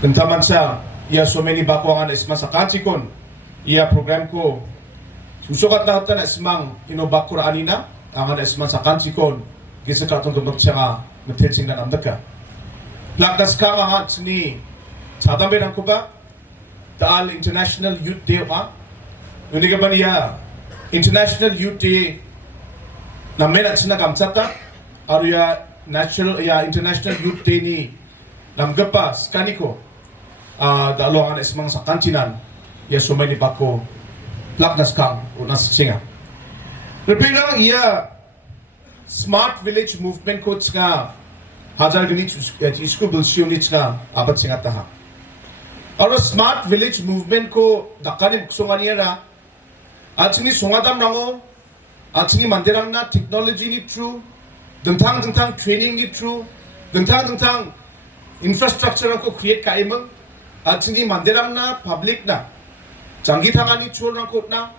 Tentaman sa ia so many bakuangan isma sa kansikon ia program ko susukat na hatan ismang inobakura anina ang isma sa kansikon gisa katong gabagtsanga matensing na namdaka lakdas ka nga ni 자담배랑 코바 다알 International Youth Day 와 우리가 말이야 International Youth Day 남매나 친나 감찼다 아루야 National ya International Youth Day ni 남급바 스카니코 dalawang ismang sa kantinan ya sumay ni bako lakdas kang unas singa pero iya Smart Village Movement ko nga hajar gani school bulsioni nga abat singa taha Aro Smart Village Movement ko dakanin kusonganiera 아침이 송아담랑어 아침이 만들었나 technology true 등탕 training true 등탕 infrastructure ko create kaimang 아침이 만들었나 public na 장기 당하니 추월나 곳나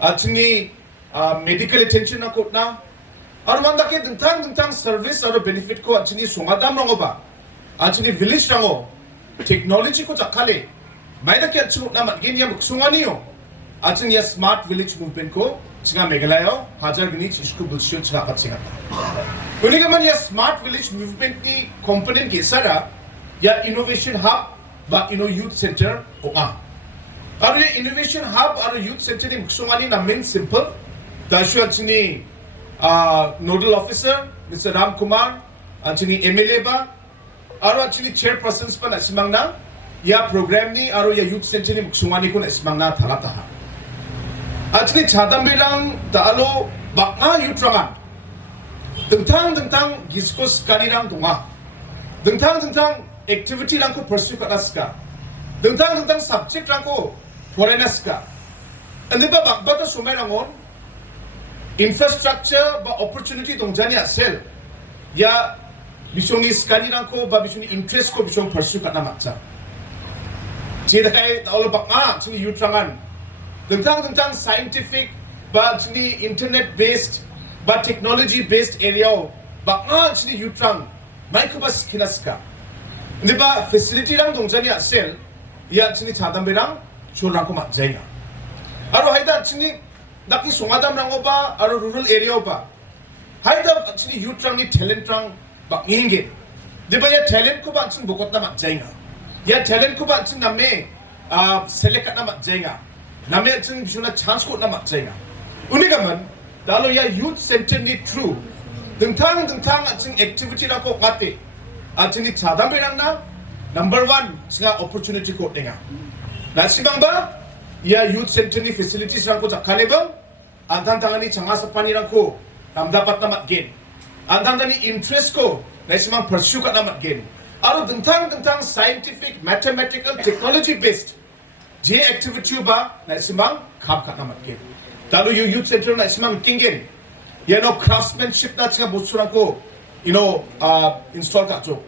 아침이 medical attention na 곳나 아로 만다게 등탕 service 아로 benefit ko 아침이 송아담랑어 봐 아침이 village 랑어 technology ko jakale maidake achu na matgenia muksungani 아층 야 Smart Village Movement ko 지가 Meghalaya 하ଜାର gini chisku bulsio chaka katsinga unika man ya Smart Village Movement ni component gesara ya Innovation Hub ba Youth Center oka aro ya Innovation Hub aro Youth Center ni muksungani na main simple dashu achini Nodal Officer Mr. Ram Kumar achini MLA ba aro actually chairpersons pa na simangna ya program ni aro ya youth center ni muksungani ko na simangna thalataha actually 자담배랑 다alo bakna youth rangan 등탕 기스코스 간이랑 동아 등탕 activity 랑코 pursue kadas까 등탕 subject 랑코 foreignas까 근데 바 bakbata sumayrangon infrastructure ba opportunity 동자니 asel ya 비숑이 스카니랑코 바 비숑이 인트레스코 비숑 벌수 같나 맞자 제다가에 나올로 bak아 지금 유트랑한 등탕 scientific 바 지금 internet based 바 technology based area bak아 지금 유트랑 마이크 바 스키나스카 근데 바 facility랑 동전이 아셀 야 지금 자담배랑 조랑코 맞자이가 아로 하이다 지금 나기 송아담랑고 바 아로 rural area 바 하이다 지금 유트랑이 탤런트랑 bakingin di ba ya talent ko ba ang bukot na magjainga ya talent ko ba ang name select na magjainga name ang bisuna chance ko na magjainga unika man dalo ya youth center ni true 등탕 ang activity na ko kate at ni 자담배 lang na number 1 nga opportunity ko nga nasimang ba ya youth center ni facilities lang ko jakane bang antantangan ni changasapani lang ko namdapat na magin 안당단이 interest ko na isimang pursue ka na mag-gain. Aro 등탕 scientific, mathematical, technology based J activity ba na isimang kap ka na mag-gain. Dalo yung youth center na isimang kingin. craftsmanship na nga busuran ko install ka jo.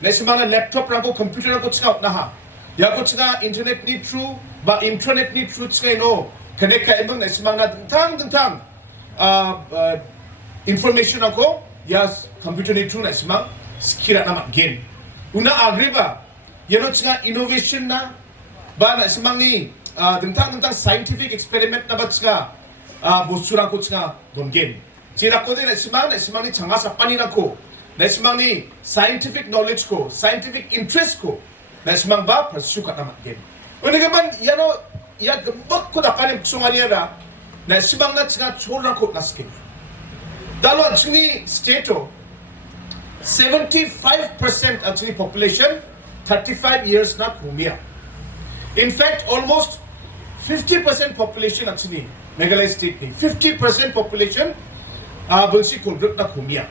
Na isimang laptop lang ko, computer lang ko nga na ha. Ya ko nga internet ni true ba intranet ni true nga connect ka ibang na isimang na 등탕 information ako Yes, computer ni true na ismang skill na mag-gain. Una agreba, yano nga innovation na ba na ismang ni 등탕 scientific experiment na ba nga bosurang ko nga don-gain. Sila ko din na ismang ni changasa panina ko, na ismang ni scientific knowledge ko, scientific interest ko, na ismang ba pursue ka na mag-gain. Una gaman, yano, ya gambak ko na kanin kusunganya na ismang na nga chorang ko na skill. Dalo actually state 75% actually population 35 years na kumia. In fact, almost 50% population actually Meghalaya state ni 50% population bulsi kulrut na kumia.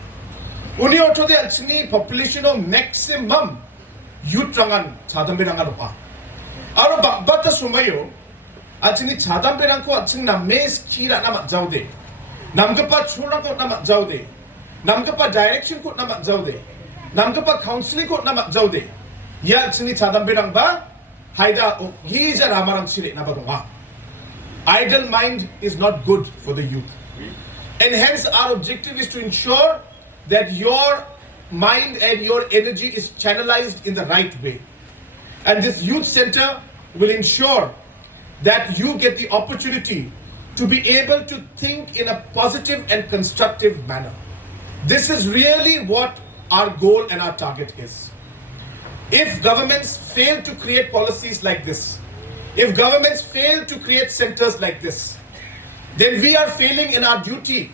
Uni oto de actually population of maximum youth rangan 자담배랑가 pa. Aro bakbata sumayo actually 자담배랑 ko actually na mes kira na magjawde. 남급바 출랑 것 나막 자우데 남급바 다이렉션 것 나막 자우데 남급바 카운슬링 것 나막 자우데 야 증이 자담배랑 바 하이다 기자 라마랑 치레 나바동아 idle mind is not good for the youth and hence our objective is to ensure that your mind and your energy is channelized in the right way And this youth center will ensure that you get the opportunity to be able to think in a positive and constructive manner. This is really what our goal and our target is. If governments fail to create policies like this, if governments fail to create centers like this, then we are failing in our duty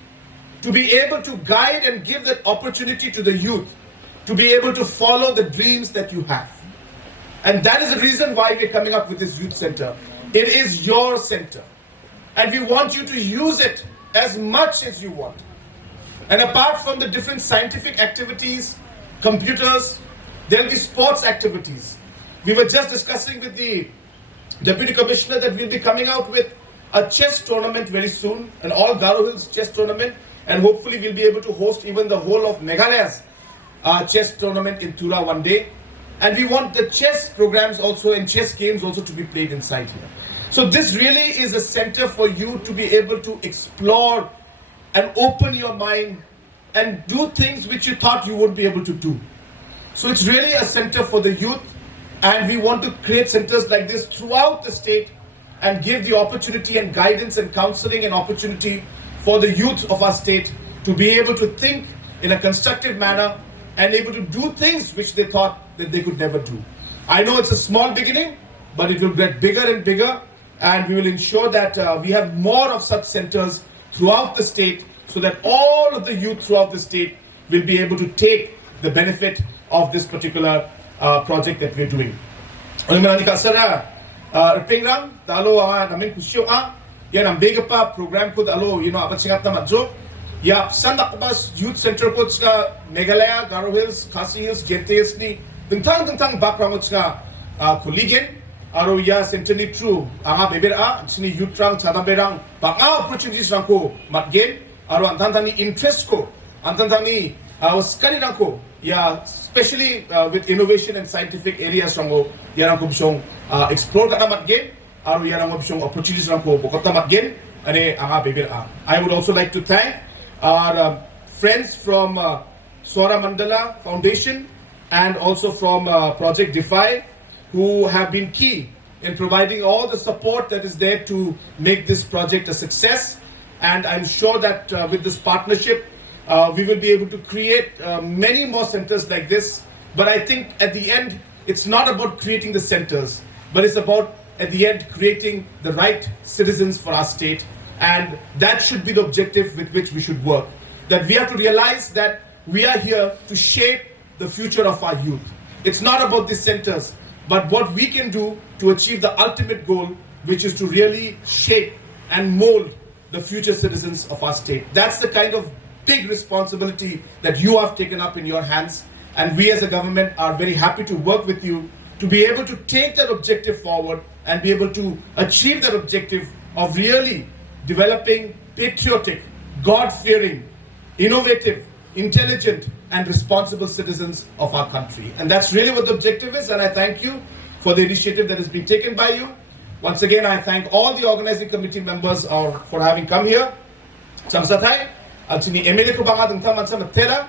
to be able to guide and give that opportunity to the youth to be able to follow the dreams that you have. And that is the reason why we're coming up with this youth center. It is your center. And we want you to use it as much as you want. And apart from the different scientific activities, computers, there'll be sports activities. We were just discussing with the Deputy Commissioner that we'll be coming out with a chess tournament very soon, an all Garo Hills chess tournament, and hopefully we'll be able to host even the whole of Meghalaya's chess tournament in Tura one day. And we want the chess programs also and chess games also to be played inside here. So this really is a center for you to be able to explore and open your mind and do things which you thought you wouldn't be able to do. So it's really a center for the youth, and we want to create centers like this throughout the state and give the opportunity and guidance and counseling and opportunity for the youth of our state to be able to think in a constructive manner and able to do things which they thought that they could never do. I know it's a small beginning, but it will get bigger and bigger, and we will ensure that we have more of such centers throughout the state so that all of the youth throughout the state will be able to take the benefit of this particular project that we're doing. Pingrang, dalo namin kusyo yan ang bega pa program ko dalo apat singat na madjo. Ya sandak bas youth center ko sa Meghalaya, Garo Hills, Khasi Hills, JTS ni tentang background sa kuligin aro ya center ni true anga bebera sini youth rang chadaberang banga opportunities rang ko matgen aro antang ni interest ko antang ni skani rang ko ya especially with innovation and scientific areas rang ko yarang ko bisong explore ka na matgen aro yarang ko bisong opportunities rang ko bukot na matgen ane anga bebera. I would also like to thank our friends from Swara Mandala Foundation and also from Project Defy, who have been key in providing all the support that is there to make this project a success. And I'm sure that with this partnership, we will be able to create many more centers like this. But I think at the end, it's not about creating the centers, but it's about, at the end, creating the right citizens for our state. And that should be the objective with which we should work. That we have to realize that we are here to shape the future of our youth. It's not about these centers, but what we can do to achieve the ultimate goal, which is to really shape and mold the future citizens of our state. That's the kind of big responsibility that you have taken up in your hands. And we as a government are very happy to work with you to be able to take that objective forward and be able to achieve that objective of really developing patriotic, God-fearing, innovative, intelligent, and responsible citizens of our country. And that's really what the objective is, and I thank you for the initiative that has been taken by you. Once again, I thank all the organizing committee members for having come here. Samsatay, at sini MLA ko banga dengta mansa matela,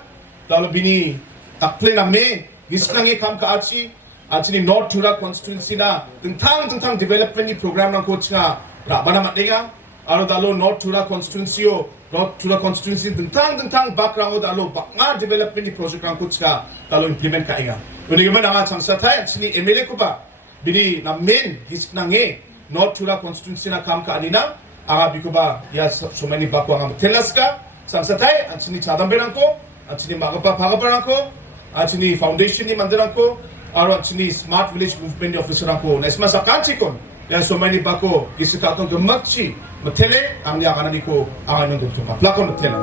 dalo bini takple na me, gisnangi kam kaachi, at sini North Tura constituency na dengtang development ni program ng coach nga rabana matlinga. Aro dalo North Tura constituency tentang background dalo banga development ni project rang kutka dalo implement ka inga. Uni gaman ang atsang satay at sini MLA ko ba bini na main hisnange North Tura constituency na kam ka anina aga biko ba ya so many bako ang telas ka sang satay at sini chadamberang ko at sini magapaparang ko at sini foundation ni mandarang ko aro at sini smart village movement officer ko na isma sa kanchikon. Ya so many bako gisika atong gemakchi matele ang niya kanani ko ang anong dugtong. Plakon matele.